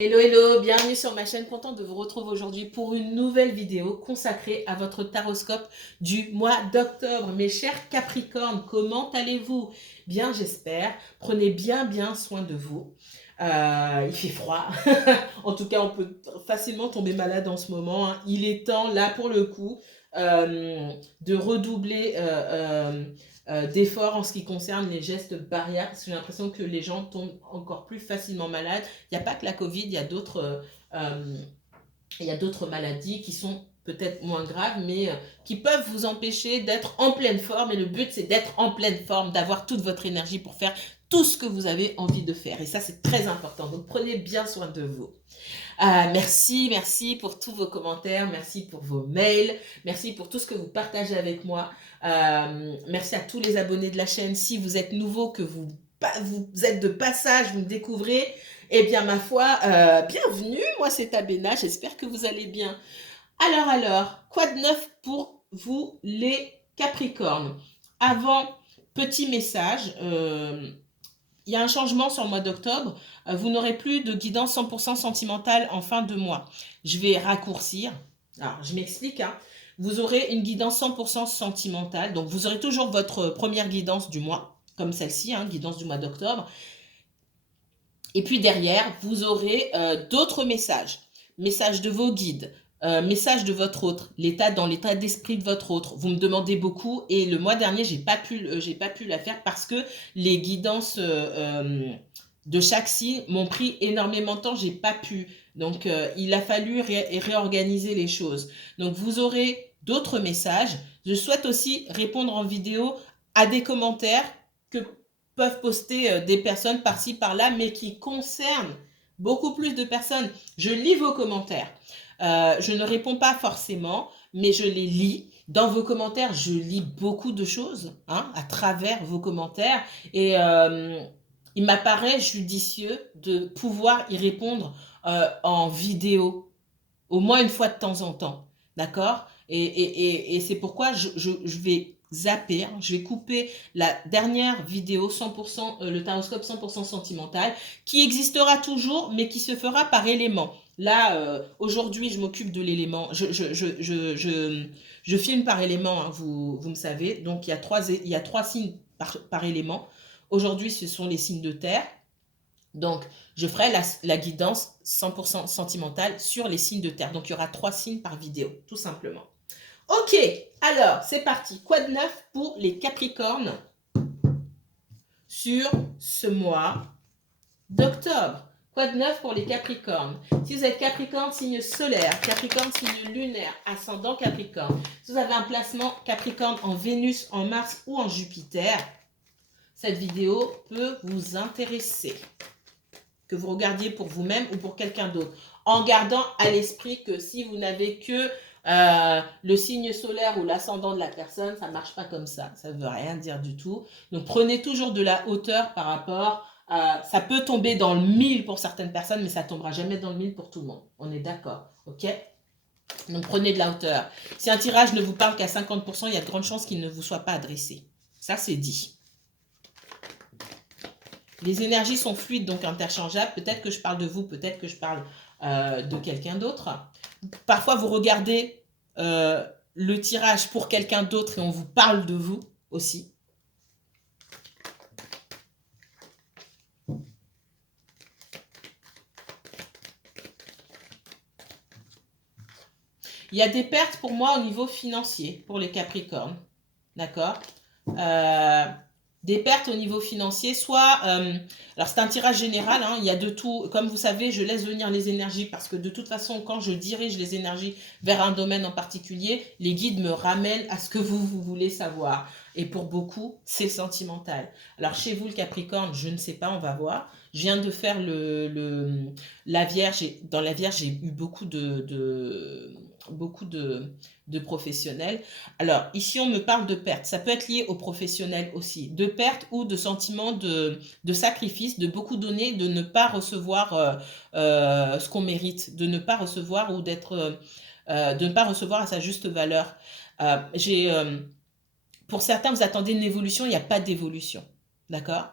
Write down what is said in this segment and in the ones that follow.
Hello, hello, bienvenue sur ma chaîne, contente de vous retrouver aujourd'hui pour une nouvelle vidéo consacrée à votre taroscope du mois d'octobre. Mes chers Capricornes, comment allez-vous? Bien, j'espère. Prenez bien soin de vous. Il fait froid. En tout cas, on peut facilement tomber malade en ce moment, hein. Il est temps, là, pour le coup, de redoubler d'efforts en ce qui concerne les gestes barrières, parce que j'ai l'impression que les gens tombent encore plus facilement malades. Il n'y a pas que la Covid, il y a d'autres maladies qui sont peut-être moins graves, mais qui peuvent vous empêcher d'être en pleine forme. Et le but, c'est d'être en pleine forme, d'avoir toute votre énergie pour faire tout ce que vous avez envie de faire. Et ça, c'est très important. Donc, prenez bien soin de vous. Merci pour tous vos commentaires, merci pour vos mails, merci pour tout ce que vous partagez avec moi. Merci à tous les abonnés de la chaîne. Si vous êtes nouveau, que vous êtes de passage, vous me découvrez, eh bien ma foi, bienvenue, moi c'est Abena, j'espère que vous allez bien. Alors, quoi de neuf pour vous les Capricornes? Avant, petit message, il y a un changement sur le mois d'octobre. Vous n'aurez plus de guidance 100% sentimentale en fin de mois. Je vais raccourcir. Alors, je m'explique, hein. Vous aurez une guidance 100% sentimentale. Donc, vous aurez toujours votre première guidance du mois, comme celle-ci, hein, guidance du mois d'octobre. Et puis derrière, vous aurez d'autres messages. Messages de vos guides, messages de votre autre, dans l'état d'esprit de votre autre. Vous me demandez beaucoup et le mois dernier, j'ai pas pu la faire parce que les guidances de chaque signe m'ont pris énormément de temps, j'ai pas pu. Donc il a fallu réorganiser les choses. Donc vous aurez d'autres messages. Je souhaite aussi répondre en vidéo à des commentaires que peuvent poster des personnes par-ci, par-là, mais qui concernent beaucoup plus de personnes. Je lis vos commentaires. Je ne réponds pas forcément, mais je les lis. Dans vos commentaires, je lis beaucoup de choses, hein, à travers vos commentaires. Et il m'apparaît judicieux de pouvoir y répondre en vidéo, au moins une fois de temps en temps. D'accord? Et c'est pourquoi je vais zapper, hein, je vais couper la dernière vidéo 100%, le taroscope 100% sentimental, qui existera toujours, mais qui se fera par élément. Là, aujourd'hui, je m'occupe de l'élément. Je filme par élément, hein, vous me savez. Donc, il y a trois signes par élément. Aujourd'hui, ce sont les signes de terre. Donc, je ferai la guidance 100% sentimentale sur les signes de terre. Donc, il y aura 3 signes par vidéo, tout simplement. Ok, alors, c'est parti. Quoi de neuf pour les Capricornes sur ce mois d'octobre? Quoi de neuf pour les Capricornes? Si vous êtes Capricorne, signe solaire, Capricorne, signe lunaire, ascendant Capricorne, si vous avez un placement Capricorne en Vénus, en Mars ou en Jupiter, cette vidéo peut vous intéresser. Que vous regardiez pour vous-même ou pour quelqu'un d'autre, en gardant à l'esprit que si vous n'avez que le signe solaire ou l'ascendant de la personne, ça ne marche pas comme ça. Ça ne veut rien dire du tout. Donc prenez toujours de la hauteur par rapport ça peut tomber dans le 1000 pour certaines personnes, mais ça ne tombera jamais dans le 1000 pour tout le monde. On est d'accord, ok? Donc prenez de la hauteur. Si un tirage ne vous parle qu'à 50%, il y a de grandes chances qu'il ne vous soit pas adressé. Ça, c'est dit. Les énergies sont fluides, donc interchangeables. Peut-être que je parle de vous, peut-être que je parle de quelqu'un d'autre. Parfois, vous regardez le tirage pour quelqu'un d'autre et on vous parle de vous aussi. Il y a des pertes pour moi au niveau financier, pour les Capricornes. D'accord? Des pertes au niveau financier, soit, alors c'est un tirage général, hein, il y a de tout, comme vous savez, je laisse venir les énergies parce que de toute façon, quand je dirige les énergies vers un domaine en particulier, les guides me ramènent à ce que vous voulez savoir. Et pour beaucoup, c'est sentimental. Alors chez vous, le Capricorne, je ne sais pas, on va voir. Je viens de faire la Vierge, dans la Vierge, j'ai eu beaucoup de professionnels. Alors, ici, on me parle de perte. Ça peut être lié aux professionnels aussi. De perte ou de sentiment de sacrifice, de beaucoup donner, de ne pas recevoir ce qu'on mérite, de ne pas recevoir ou de ne pas recevoir à sa juste valeur. Pour certains, vous attendez une évolution, il n'y a pas d'évolution. D'accord?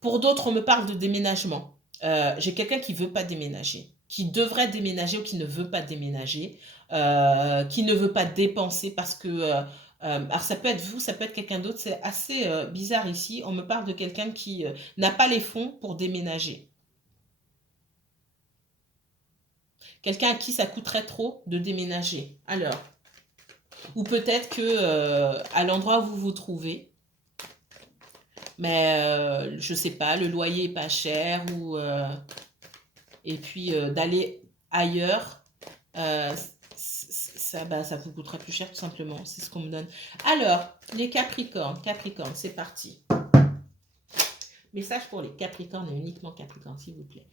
Pour d'autres, on me parle de déménagement. j'ai quelqu'un qui ne veut pas déménager, qui devrait déménager ou qui ne veut pas déménager, qui ne veut pas dépenser parce que... alors ça peut être vous, ça peut être quelqu'un d'autre, c'est assez bizarre ici. On me parle de quelqu'un qui n'a pas les fonds pour déménager. Quelqu'un à qui ça coûterait trop de déménager. Alors, ou peut-être que à l'endroit où vous vous trouvez, mais je sais pas, le loyer est pas cher ou et puis d'aller ailleurs, ça vous coûtera plus cher tout simplement. C'est ce qu'on me donne. Alors, les Capricornes, Capricorne, c'est parti. Message pour les Capricornes et uniquement Capricorne, s'il vous plaît.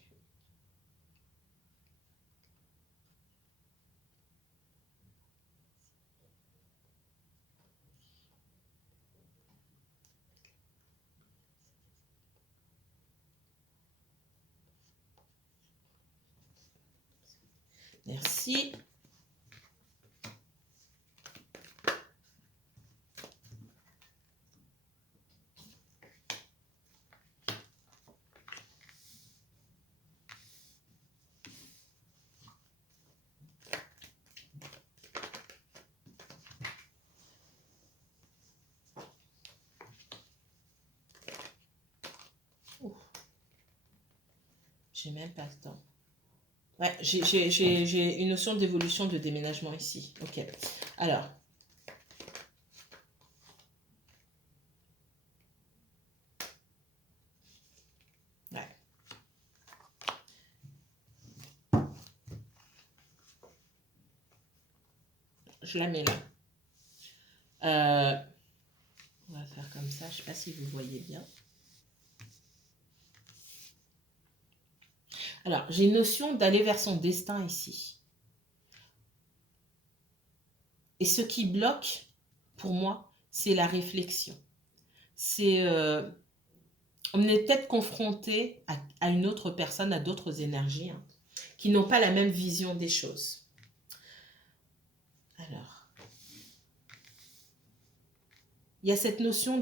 Merci. J'ai même pas le temps. Ouais, j'ai une notion d'évolution de déménagement ici. Ok. Alors. Ouais. Je la mets là. On va faire comme ça. Je ne sais pas si vous voyez bien. Alors, j'ai une notion d'aller vers son destin ici. Et ce qui bloque, pour moi, c'est la réflexion. C'est... on est peut-être confronté à une autre personne, à d'autres énergies, hein, qui n'ont pas la même vision des choses. Alors, il y a cette notion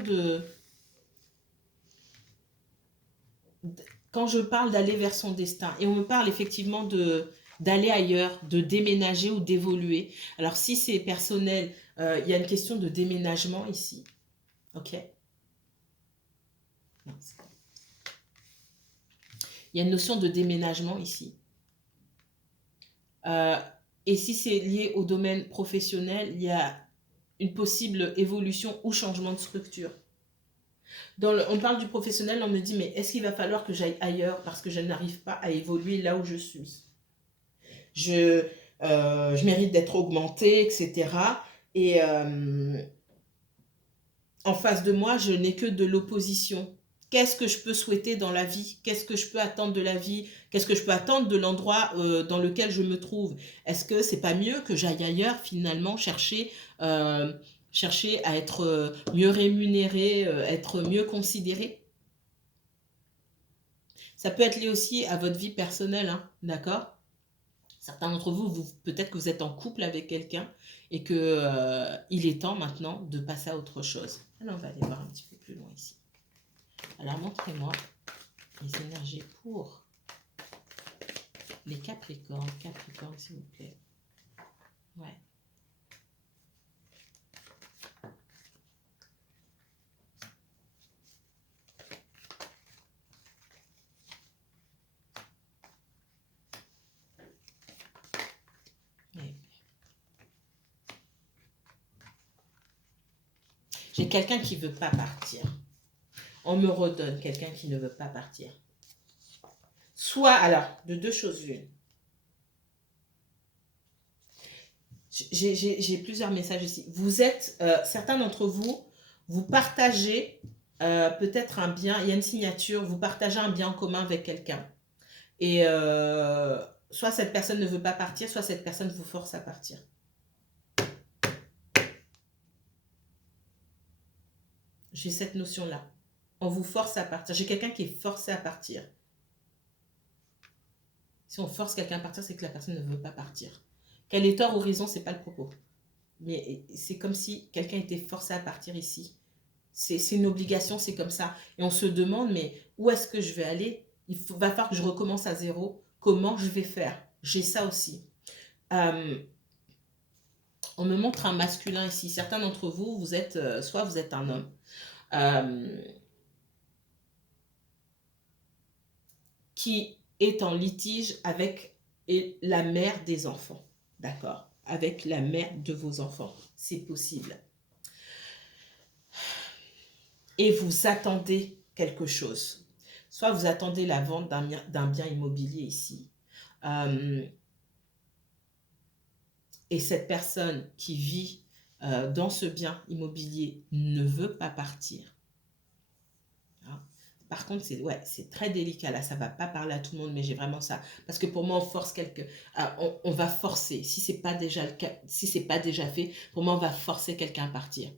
quand je parle d'aller vers son destin, et on me parle effectivement d'aller ailleurs, de déménager ou d'évoluer. Alors, si c'est personnel, il y a une question de déménagement ici. Ok. Non, il y a une notion de déménagement ici. Et si c'est lié au domaine professionnel, il y a une possible évolution ou changement de structure. On parle du professionnel, on me dit, mais est-ce qu'il va falloir que j'aille ailleurs parce que je n'arrive pas à évoluer là où je suis? Je mérite d'être augmentée, etc. Et en face de moi, je n'ai que de l'opposition. Qu'est-ce que je peux souhaiter dans la vie? Qu'est-ce que je peux attendre de la vie? Qu'est-ce que je peux attendre de l'endroit dans lequel je me trouve? Est-ce que c'est pas mieux que j'aille ailleurs finalement chercher à être mieux rémunéré, être mieux considéré? Ça peut être lié aussi à votre vie personnelle, hein, d'accord? Certains d'entre vous, peut-être que vous êtes en couple avec quelqu'un et que il est temps maintenant de passer à autre chose. Alors, on va aller voir un petit peu plus loin ici. Alors, montrez-moi les énergies pour les Capricornes. Capricorne, s'il vous plaît. Ouais. J'ai quelqu'un qui ne veut pas partir. On me redonne quelqu'un qui ne veut pas partir. Soit, alors, de deux choses l'une. J'ai plusieurs messages ici. Vous êtes, certains d'entre vous, vous partagez peut-être un bien, il y a une signature, vous partagez un bien en commun avec quelqu'un. Et soit cette personne ne veut pas partir, soit cette personne vous force à partir. J'ai cette notion-là. On vous force à partir. J'ai quelqu'un qui est forcé à partir. Si on force quelqu'un à partir, c'est que la personne ne veut pas partir. Qu'elle ait tort ou raison, c'est pas le propos. Mais c'est comme si quelqu'un était forcé à partir ici. C'est une obligation, c'est comme ça. Et on se demande, mais où est-ce que je vais aller? va falloir que je recommence à zéro. Comment je vais faire? J'ai ça aussi. On me montre un masculin ici. Certains d'entre vous, vous êtes, soit vous êtes un homme qui est en litige avec la mère des enfants. D'accord? Avec la mère de vos enfants. C'est possible. Et vous attendez quelque chose. Soit vous attendez la vente d'un bien immobilier ici. Et cette personne qui vit dans ce bien immobilier ne veut pas partir. Hein? Par contre, c'est très délicat. Là, ça ne va pas parler à tout le monde, mais j'ai vraiment ça. Parce que pour moi, on force on va forcer. Si ce n'est pas déjà le cas, si c'est pas déjà fait, pour moi, on va forcer quelqu'un à partir.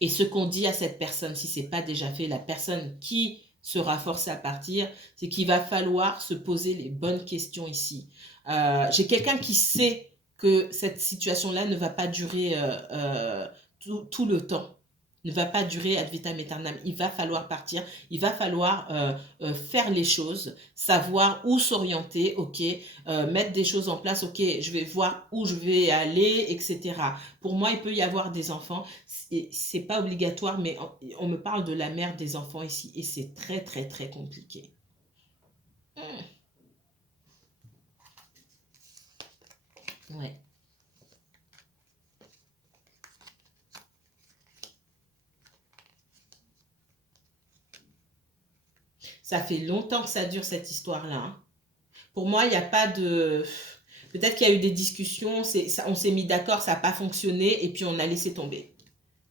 Et ce qu'on dit à cette personne, si ce n'est pas déjà fait, la personne qui sera forcée à partir, c'est qu'il va falloir se poser les bonnes questions ici. J'ai quelqu'un qui sait que cette situation-là ne va pas durer tout le temps, ne va pas durer ad vitam aeternam. Il va falloir partir, il va falloir faire les choses, savoir où s'orienter, ok, mettre des choses en place, ok, je vais voir où je vais aller, etc. Pour moi, il peut y avoir des enfants, c'est pas obligatoire, mais on me parle de la mère des enfants ici, et c'est très, très, très compliqué. Ouais. Ça fait longtemps que ça dure cette histoire-là. Hein. Pour moi, il n'y a pas de... Peut-être qu'il y a eu des discussions, on s'est mis d'accord, ça n'a pas fonctionné, et puis on a laissé tomber.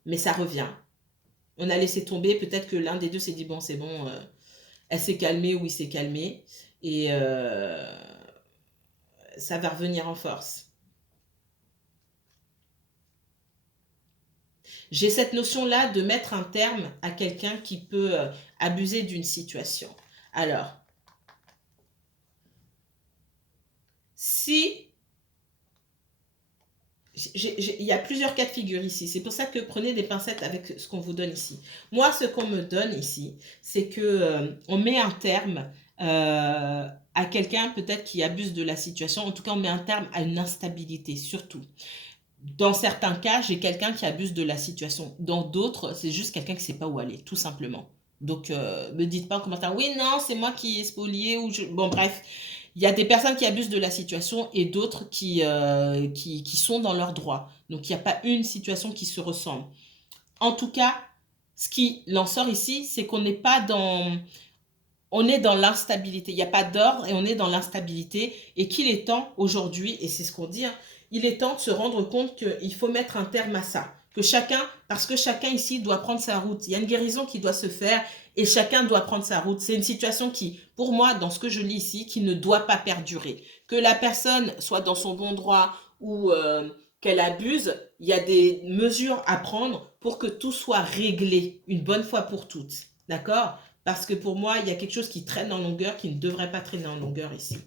Mais ça revient. On a laissé tomber, peut-être que l'un des deux s'est dit, bon, c'est bon, elle s'est calmée ou il s'est calmé, et ça va revenir en force. J'ai cette notion-là de mettre un terme à quelqu'un qui peut abuser d'une situation. Alors, si... Il y a plusieurs cas de figure ici. C'est pour ça que prenez des pincettes avec ce qu'on vous donne ici. Moi, ce qu'on me donne ici, c'est que on met un terme à quelqu'un peut-être qui abuse de la situation. En tout cas, on met un terme à une instabilité, surtout. Dans certains cas, j'ai quelqu'un qui abuse de la situation. Dans d'autres, c'est juste quelqu'un qui ne sait pas où aller, tout simplement. Donc, me dites pas en commentaire, oui, non, c'est moi qui ai spolié. Bon, bref, il y a des personnes qui abusent de la situation et d'autres qui sont dans leurs droits. Donc, il n'y a pas une situation qui se ressemble. En tout cas, ce qui l'en sort ici, c'est qu'on n'est pas dans... On est dans l'instabilité. Il n'y a pas d'ordre et on est dans l'instabilité. Et qu'il est temps aujourd'hui, et c'est ce qu'on dit, hein, il est temps de se rendre compte qu'il faut mettre un terme à ça. Que chacun, parce que chacun ici doit prendre sa route. Il y a une guérison qui doit se faire et chacun doit prendre sa route. C'est une situation qui, pour moi, dans ce que je lis ici, qui ne doit pas perdurer. Que la personne soit dans son bon droit ou qu'elle abuse, il y a des mesures à prendre pour que tout soit réglé une bonne fois pour toutes. D'accord ? Parce que pour moi, il y a quelque chose qui traîne en longueur qui ne devrait pas traîner en longueur ici.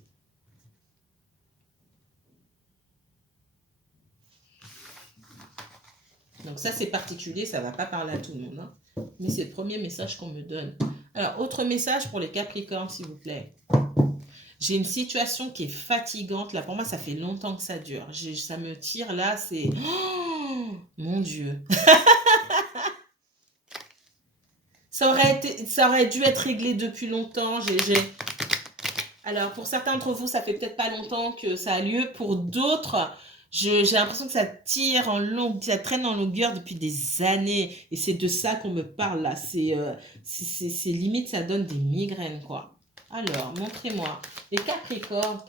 Donc ça, c'est particulier, ça ne va pas parler à tout le monde. Hein. Mais c'est le premier message qu'on me donne. Alors, autre message pour les Capricornes, s'il vous plaît. J'ai une situation qui est fatigante. Là, pour moi, ça fait longtemps que ça dure. Ça me tire là, c'est... Oh, mon Dieu. Ça aurait dû être réglé depuis longtemps. Alors, pour certains d'entre vous, ça fait peut-être pas longtemps que ça a lieu. Pour d'autres, j'ai l'impression que ça tire ça traîne en longueur depuis des années. Et c'est de ça qu'on me parle là. C'est limite, ça donne des migraines, quoi. Alors, montrez-moi. Les Capricornes.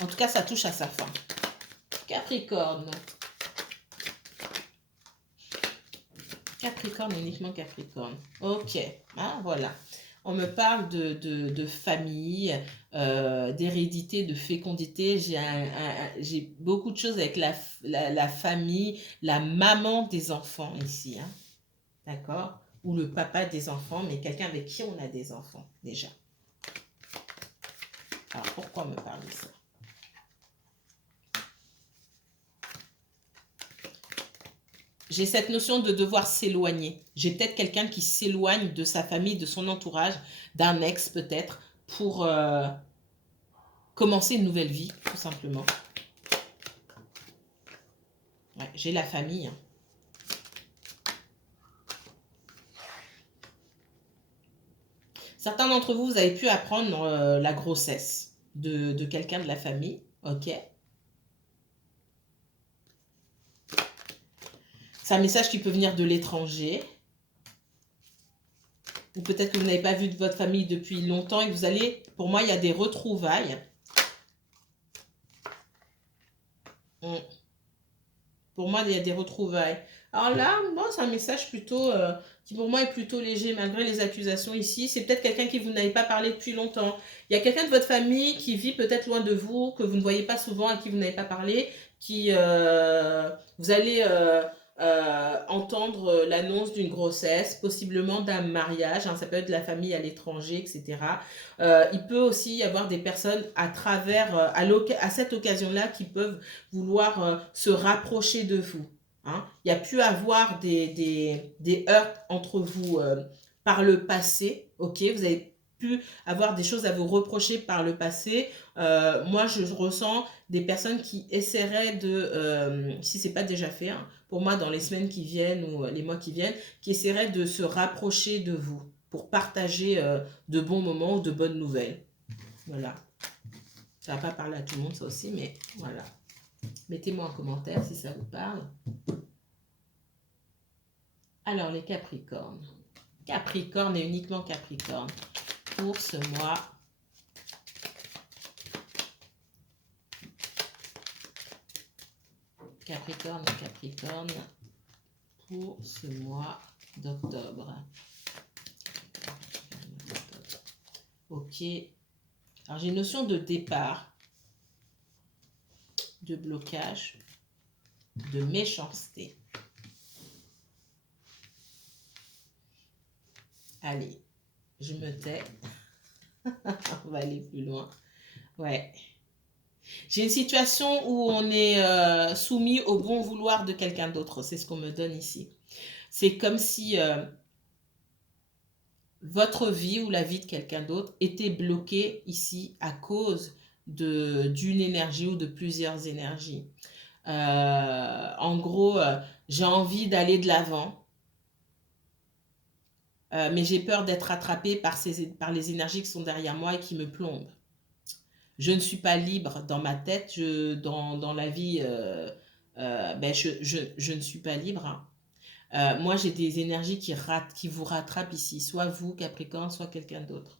En tout cas, ça touche à sa fin. Capricorne. Capricorne, uniquement Capricorne. Ok. Ah, voilà. On me parle de famille, d'hérédité, de fécondité. J'ai beaucoup de choses avec la famille, la maman des enfants ici. Hein. D'accord? Ou le papa des enfants, mais quelqu'un avec qui on a des enfants déjà. Alors, pourquoi me parler de ça? J'ai cette notion de devoir s'éloigner. J'ai peut-être quelqu'un qui s'éloigne de sa famille, de son entourage, d'un ex peut-être, pour commencer une nouvelle vie, tout simplement. Ouais, j'ai la famille. Hein. Certains d'entre vous, vous avez pu apprendre la grossesse de quelqu'un de la famille. Ok. C'est un message qui peut venir de l'étranger. Ou peut-être que vous n'avez pas vu de votre famille depuis longtemps et que vous allez... Pour moi, il y a des retrouvailles. Pour moi, il y a des retrouvailles. Alors là, moi, c'est un message plutôt... qui pour moi est plutôt léger, malgré les accusations ici. C'est peut-être quelqu'un qui vous n'avez pas parlé depuis longtemps. Il y a quelqu'un de votre famille qui vit peut-être loin de vous, que vous ne voyez pas souvent, à qui vous n'avez pas parlé, qui... vous allez... entendre l'annonce d'une grossesse, possiblement d'un mariage, hein, ça peut être de la famille à l'étranger, etc. Il peut aussi y avoir des personnes à travers, à cette occasion-là, qui peuvent vouloir se rapprocher de vous. Hein. Il y a pu avoir des heurts entre vous par le passé, ok, vous avez pu avoir des choses à vous reprocher par le passé. Moi, je ressens des personnes qui essaieraient de, si c'est pas déjà fait, hein, pour moi, dans les semaines qui viennent ou les mois qui viennent, qui essaieraient de se rapprocher de vous pour partager de bons moments ou de bonnes nouvelles. Voilà. Ça va pas parler à tout le monde, ça aussi, mais voilà. Mettez-moi en commentaire si ça vous parle. Alors, les Capricornes. Capricorne et uniquement Capricorne. Pour ce mois... Capricorne et Capricorne pour ce mois d'octobre. Ok. Alors, j'ai une notion de départ, de blocage, de méchanceté. Allez, je me tais. On va aller plus loin. Ouais. J'ai une situation où on est soumis au bon vouloir de quelqu'un d'autre. C'est ce qu'on me donne ici. C'est comme si votre vie ou la vie de quelqu'un d'autre était bloquée ici à cause d'une énergie ou de plusieurs énergies. En gros, j'ai envie d'aller de l'avant, mais j'ai peur d'être rattrapée par les énergies qui sont derrière moi et qui me plombent. Je ne suis pas libre dans ma tête, dans la vie, ben je ne suis pas libre. Hein. Moi, j'ai des énergies qui vous rattrapent ici, soit vous, Capricorne, soit quelqu'un d'autre.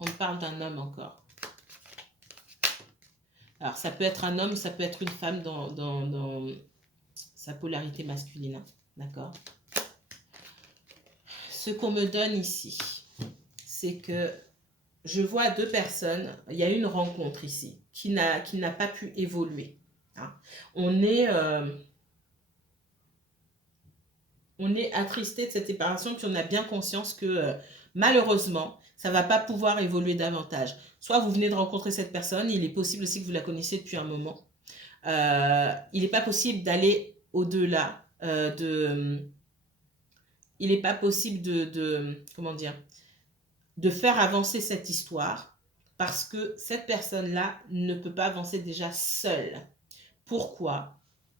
On parle d'un homme encore. Alors, ça peut être un homme, ça peut être une femme dans sa polarité masculine. Hein. D'accord? Ce qu'on me donne ici, c'est que je vois deux personnes, il y a une rencontre ici qui n'a pas pu évoluer. Hein. On est attristé de cette séparation, puis on a bien conscience que malheureusement, ça ne va pas pouvoir évoluer davantage. Soit vous venez de rencontrer cette personne, il est possible aussi que vous la connaissiez depuis un moment. Il n'est pas possible d'aller au-delà il n'est pas possible comment dire, de faire avancer cette histoire parce que cette personne-là ne peut pas avancer déjà seule. Pourquoi?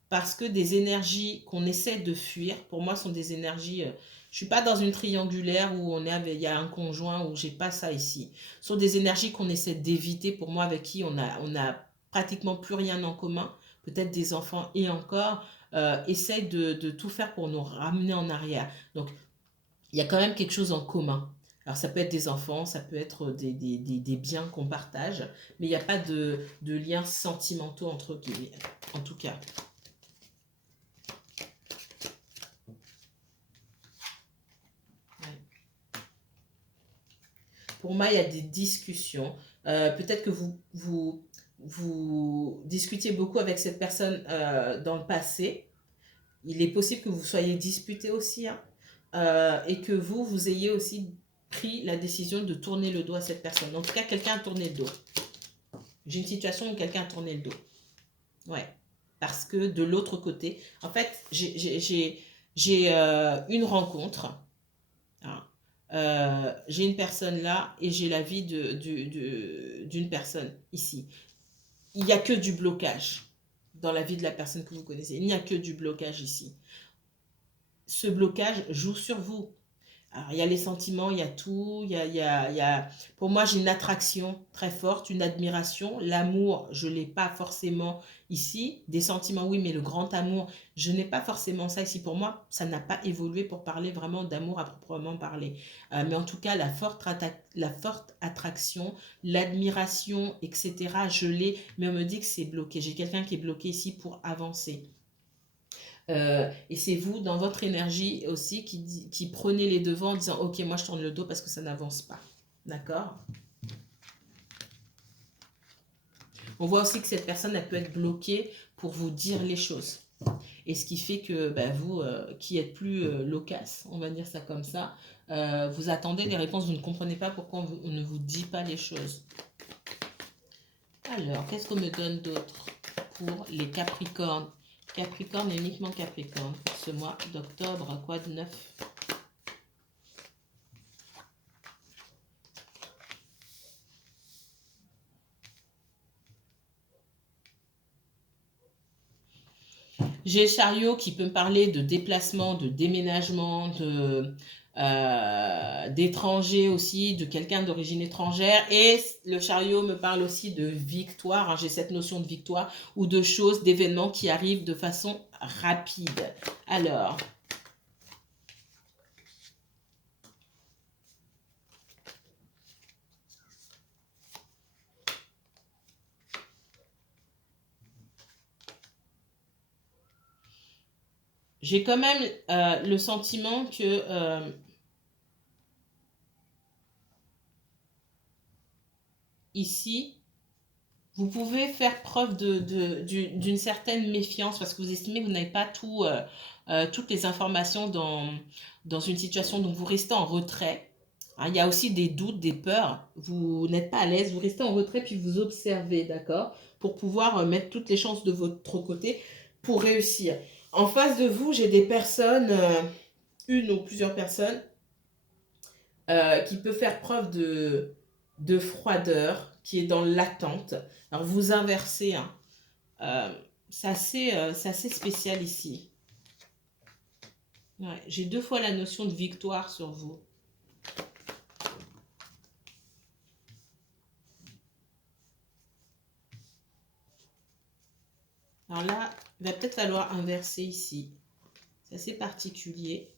Parce que des énergies qu'on essaie de fuir, pour moi, sont des énergies... je ne suis pas dans une triangulaire où il y a un conjoint, où j'ai pas ça ici. Ce sont des énergies qu'on essaie d'éviter, pour moi, avec qui on a pratiquement plus rien en commun. Peut-être des enfants et encore, essayent de tout faire pour nous ramener en arrière. Donc, il y a quand même quelque chose en commun. Alors, ça peut être des enfants, ça peut être des biens qu'on partage, mais il n'y a pas de liens sentimentaux entre eux, en tout cas. Ouais. Pour moi, il y a des discussions. Peut-être que vous discutiez beaucoup avec cette personne dans le passé. Il est possible que vous soyez disputés aussi, hein, et que vous ayez aussi pris la décision de tourner le dos à cette personne. En tout cas, quelqu'un a tourné le dos. J'ai une situation où quelqu'un a tourné le dos. Ouais. Parce que de l'autre côté, en fait, j'ai une rencontre. Hein. J'ai une personne là et j'ai la vie d'une personne ici. Il n'y a que du blocage dans la vie de la personne que vous connaissez. Il n'y a que du blocage ici. Ce blocage joue sur vous. Alors, il y a les sentiments, il y a tout. Pour moi, j'ai une attraction très forte, une admiration. L'amour, je ne l'ai pas forcément ici. Des sentiments, oui, mais le grand amour, je n'ai pas forcément ça ici. Pour moi, ça n'a pas évolué pour parler vraiment d'amour à proprement parler. Mais en tout cas, la forte attraction, l'admiration, etc., je l'ai, mais on me dit que c'est bloqué. J'ai quelqu'un qui est bloqué ici pour avancer. Et c'est vous, dans votre énergie aussi, qui prenez les devants en disant « Ok, moi je tourne le dos parce que ça n'avance pas. » D'accord? On voit aussi que cette personne, elle peut être bloquée pour vous dire les choses. Et ce qui fait que vous, qui êtes plus loquace, on va dire ça comme ça, vous attendez des réponses, vous ne comprenez pas pourquoi on ne vous dit pas les choses. Alors, qu'est-ce qu'on me donne d'autre pour les Capricornes? Capricorne, uniquement Capricorne, pour ce mois d'octobre, quoi de neuf? J'ai Chariot qui peut me parler de déplacement, de déménagement, d'étrangers aussi, de quelqu'un d'origine étrangère. Et le Chariot me parle aussi de victoire. Hein, j'ai cette notion de victoire ou de choses, d'événements qui arrivent de façon rapide. Alors, j'ai quand même le sentiment que ici, vous pouvez faire preuve d'une certaine méfiance parce que vous estimez que vous n'avez pas toutes les informations dans une situation, donc vous restez en retrait. Hein, il y a aussi des doutes, des peurs. Vous n'êtes pas à l'aise, vous restez en retrait puis vous observez, d'accord, pour pouvoir mettre toutes les chances de votre côté pour réussir. En face de vous, j'ai des personnes, une ou plusieurs personnes, qui peut faire preuve de froideur, qui est dans l'attente. Alors vous inversez, hein. C'est assez spécial ici. Ouais, j'ai 2 fois la notion de victoire sur vous. Alors là, il va peut-être falloir inverser ici. C'est assez particulier.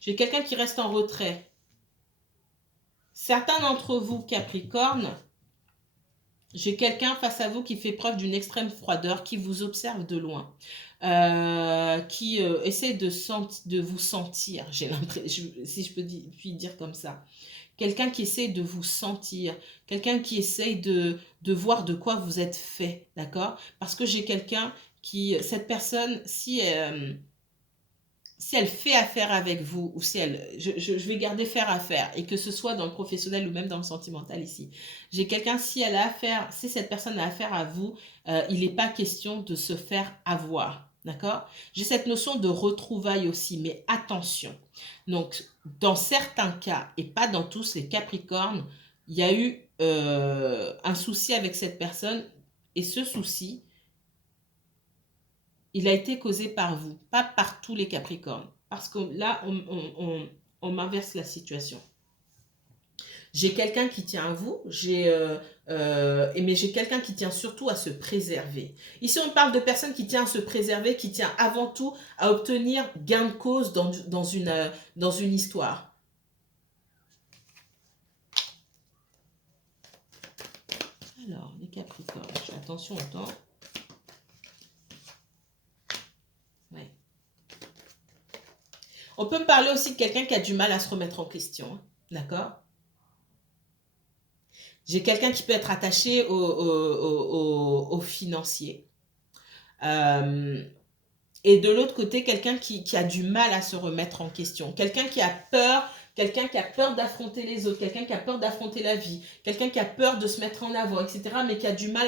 J'ai quelqu'un qui reste en retrait. Certains d'entre vous, Capricorne, j'ai quelqu'un face à vous qui fait preuve d'une extrême froideur, qui vous observe de loin, qui essaie de vous sentir, j'ai l'impression, si je peux puis dire comme ça. Quelqu'un qui essaie de vous sentir, quelqu'un qui essaie de voir de quoi vous êtes fait, d'accord? Parce que j'ai quelqu'un cette personne, si elle fait affaire avec vous, ou si je vais garder faire affaire, et que ce soit dans le professionnel ou même dans le sentimental ici. J'ai quelqu'un, si cette personne a affaire à vous, il n'est pas question de se faire avoir. D'accord? J'ai cette notion de retrouvailles aussi, mais attention. Donc, dans certains cas, et pas dans tous les Capricornes, il y a eu un souci avec cette personne, et ce souci, il a été causé par vous, pas par tous les Capricornes. Parce que là, on m'inverse la situation. J'ai quelqu'un qui tient à vous, mais j'ai quelqu'un qui tient surtout à se préserver. Ici, on parle de personnes qui tiennent à se préserver, qui tient avant tout à obtenir gain de cause dans une histoire. Alors, les Capricornes, attention au temps. Ouais. On peut me parler aussi de quelqu'un qui a du mal à se remettre en question. Hein, d'accord? J'ai quelqu'un qui peut être attaché au financier. Et de l'autre côté, quelqu'un qui a du mal à se remettre en question. Quelqu'un qui a peur quelqu'un qui a peur d'affronter les autres, quelqu'un qui a peur d'affronter la vie, quelqu'un qui a peur de se mettre en avant, etc., mais qui a du mal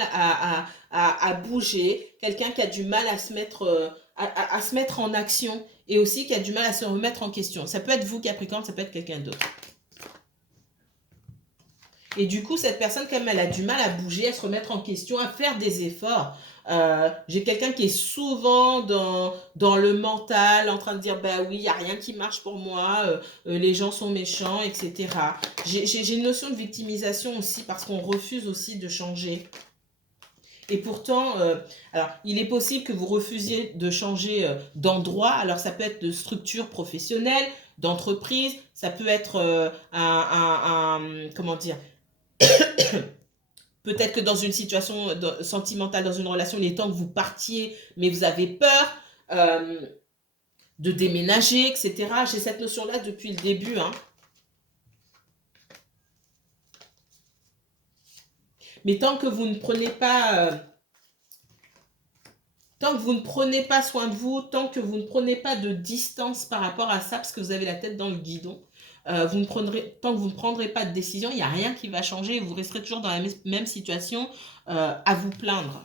à bouger, quelqu'un qui a du mal à se mettre, à se mettre en action, et aussi qui a du mal à se remettre en question. Ça peut être vous, Capricorne, ça peut être quelqu'un d'autre. Et du coup, cette personne, comme elle a du mal à bouger, à se remettre en question, à faire des efforts, j'ai quelqu'un qui est souvent dans le mental, en train de dire, bah oui, il n'y a rien qui marche pour moi, les gens sont méchants, etc. J'ai une notion de victimisation aussi, parce qu'on refuse aussi de changer. Et pourtant, alors, il est possible que vous refusiez de changer d'endroit. Alors, ça peut être de structure professionnelle, d'entreprise, ça peut être comment dire, peut-être que dans une situation sentimentale, dans une relation, il est temps que vous partiez, mais vous avez peur de déménager, etc. J'ai cette notion-là depuis le début. Hein. Mais tant que vous ne prenez pas... tant que vous ne prenez pas soin de vous, tant que vous ne prenez pas de distance par rapport à ça, parce que vous avez la tête dans le guidon, tant que vous ne prendrez pas de décision, il n'y a rien qui va changer. Vous resterez toujours dans la même situation à vous plaindre.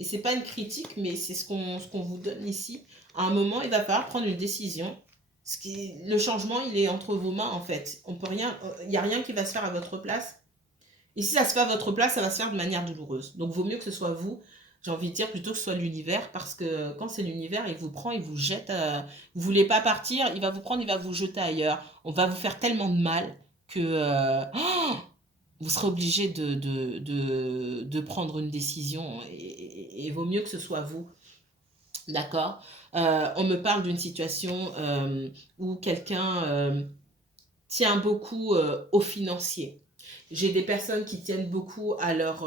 Et c'est pas une critique, mais c'est ce qu'on vous donne ici. À un moment, il va falloir prendre une décision. Le changement, il est entre vos mains, en fait. On peut rien, il n'y a rien qui va se faire à votre place. Et si ça se fait à votre place, ça va se faire de manière douloureuse. Donc, vaut mieux que ce soit vous, j'ai envie de dire, plutôt que ce soit l'univers, parce que quand c'est l'univers, il vous prend, il vous jette. Vous voulez pas partir, il va vous prendre, il va vous jeter ailleurs. On va vous faire tellement de mal que vous serez obligé de prendre une décision. Et vaut mieux que ce soit vous. D'accord. On me parle d'une situation où quelqu'un tient beaucoup au financier. J'ai des personnes qui tiennent beaucoup à leur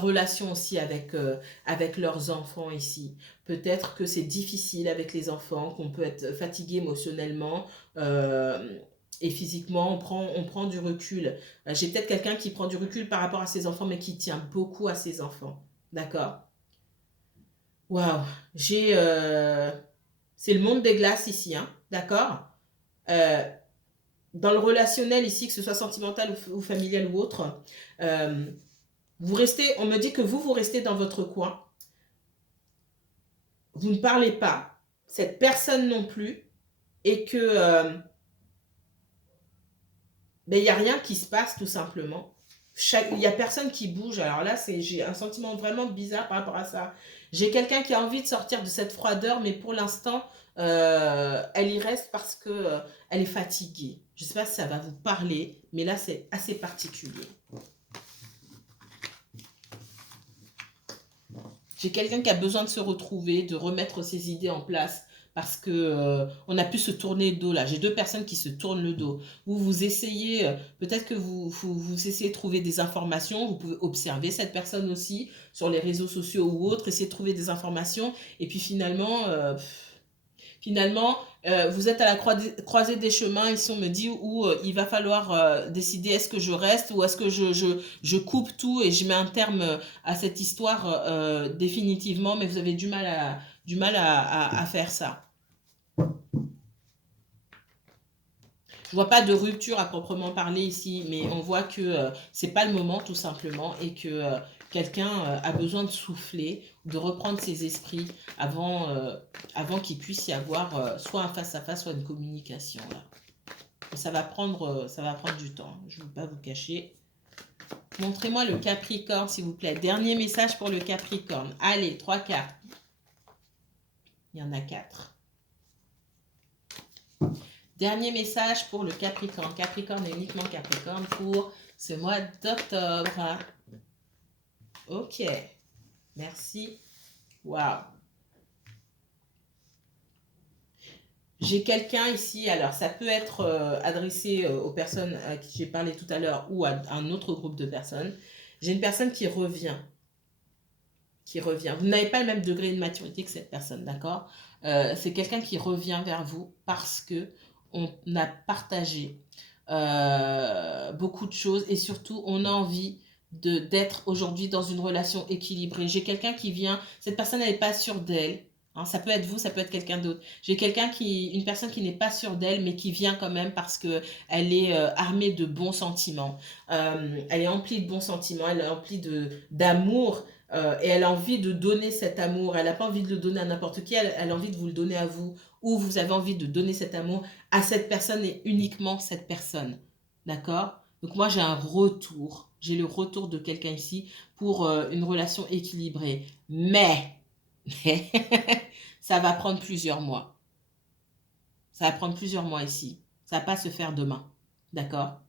relation aussi avec leurs enfants ici. Peut-être que c'est difficile avec les enfants, qu'on peut être fatigué émotionnellement et physiquement. On prend du recul. J'ai peut-être quelqu'un qui prend du recul par rapport à ses enfants, mais qui tient beaucoup à ses enfants. D'accord. Waouh. C'est le monde des glaces ici, hein. D'accord. Euh, Dans le relationnel ici, que ce soit sentimental ou familial ou autre, vous restez, on me dit que vous restez dans votre coin, vous ne parlez pas, cette personne non plus, et que il n'y a rien qui se passe tout simplement. Il n'y a personne qui bouge. Alors là, j'ai un sentiment vraiment bizarre par rapport à ça. J'ai quelqu'un qui a envie de sortir de cette froideur, mais pour l'instant, elle y reste parce que elle est fatiguée. Je ne sais pas si ça va vous parler, mais là, c'est assez particulier. J'ai quelqu'un qui a besoin de se retrouver, de remettre ses idées en place parce que on a pu se tourner le dos là. J'ai deux personnes qui se tournent le dos. Vous essayez, peut-être que vous essayez de trouver des informations. Vous pouvez observer cette personne aussi sur les réseaux sociaux ou autres, essayer de trouver des informations. Et puis finalement, vous êtes à la croisée des chemins, ici on me dit, où il va falloir décider est-ce que je reste ou est-ce que je coupe tout et je mets un terme à cette histoire définitivement, mais vous avez du mal à faire ça. Je vois pas de rupture à proprement parler ici, mais on voit que c'est pas le moment tout simplement et que quelqu'un a besoin de souffler, de reprendre ses esprits avant qu'il puisse y avoir soit un face-à-face, soit une communication. Là. Ça va prendre du temps, je ne vais pas vous cacher. Montrez-moi le Capricorne, s'il vous plaît. Dernier message pour le Capricorne. Allez, 3 cartes. Il y en a 4. Dernier message pour le Capricorne. Capricorne et uniquement Capricorne pour ce mois d'octobre. Ok. Merci. Waouh. J'ai quelqu'un ici, alors ça peut être adressé aux personnes à qui j'ai parlé tout à l'heure ou à un autre groupe de personnes. J'ai une personne qui revient. Vous n'avez pas le même degré de maturité que cette personne, d'accord? C'est quelqu'un qui revient vers vous parce que on a partagé beaucoup de choses et surtout on a envie d'être aujourd'hui dans une relation équilibrée. J'ai quelqu'un qui vient, cette personne n'est pas sûre d'elle, Hein, ça peut être vous, ça peut être quelqu'un d'autre. J'ai une personne qui n'est pas sûre d'elle, mais qui vient quand même parce que elle est armée de bons sentiments. Elle est emplie de bons sentiments, elle est emplie d'amour. Et elle a envie de donner cet amour. Elle n'a pas envie de le donner à n'importe qui, elle a envie de vous le donner à vous. Ou vous avez envie de donner cet amour à cette personne et uniquement cette personne. D'accord? Donc moi j'ai un retour. J'ai le retour de quelqu'un ici pour une relation équilibrée. Mais ça va prendre plusieurs mois. Ça va prendre plusieurs mois ici. Ça ne va pas se faire demain. D'accord?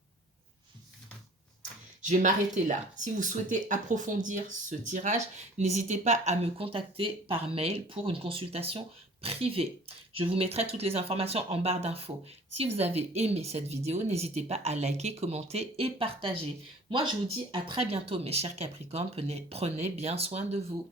Je vais m'arrêter là. Si vous souhaitez approfondir ce tirage, n'hésitez pas à me contacter par mail pour une consultation privée. Je vous mettrai toutes les informations en barre d'infos. Si vous avez aimé cette vidéo, n'hésitez pas à liker, commenter et partager. Moi, je vous dis à très bientôt, mes chers Capricornes. Prenez bien soin de vous.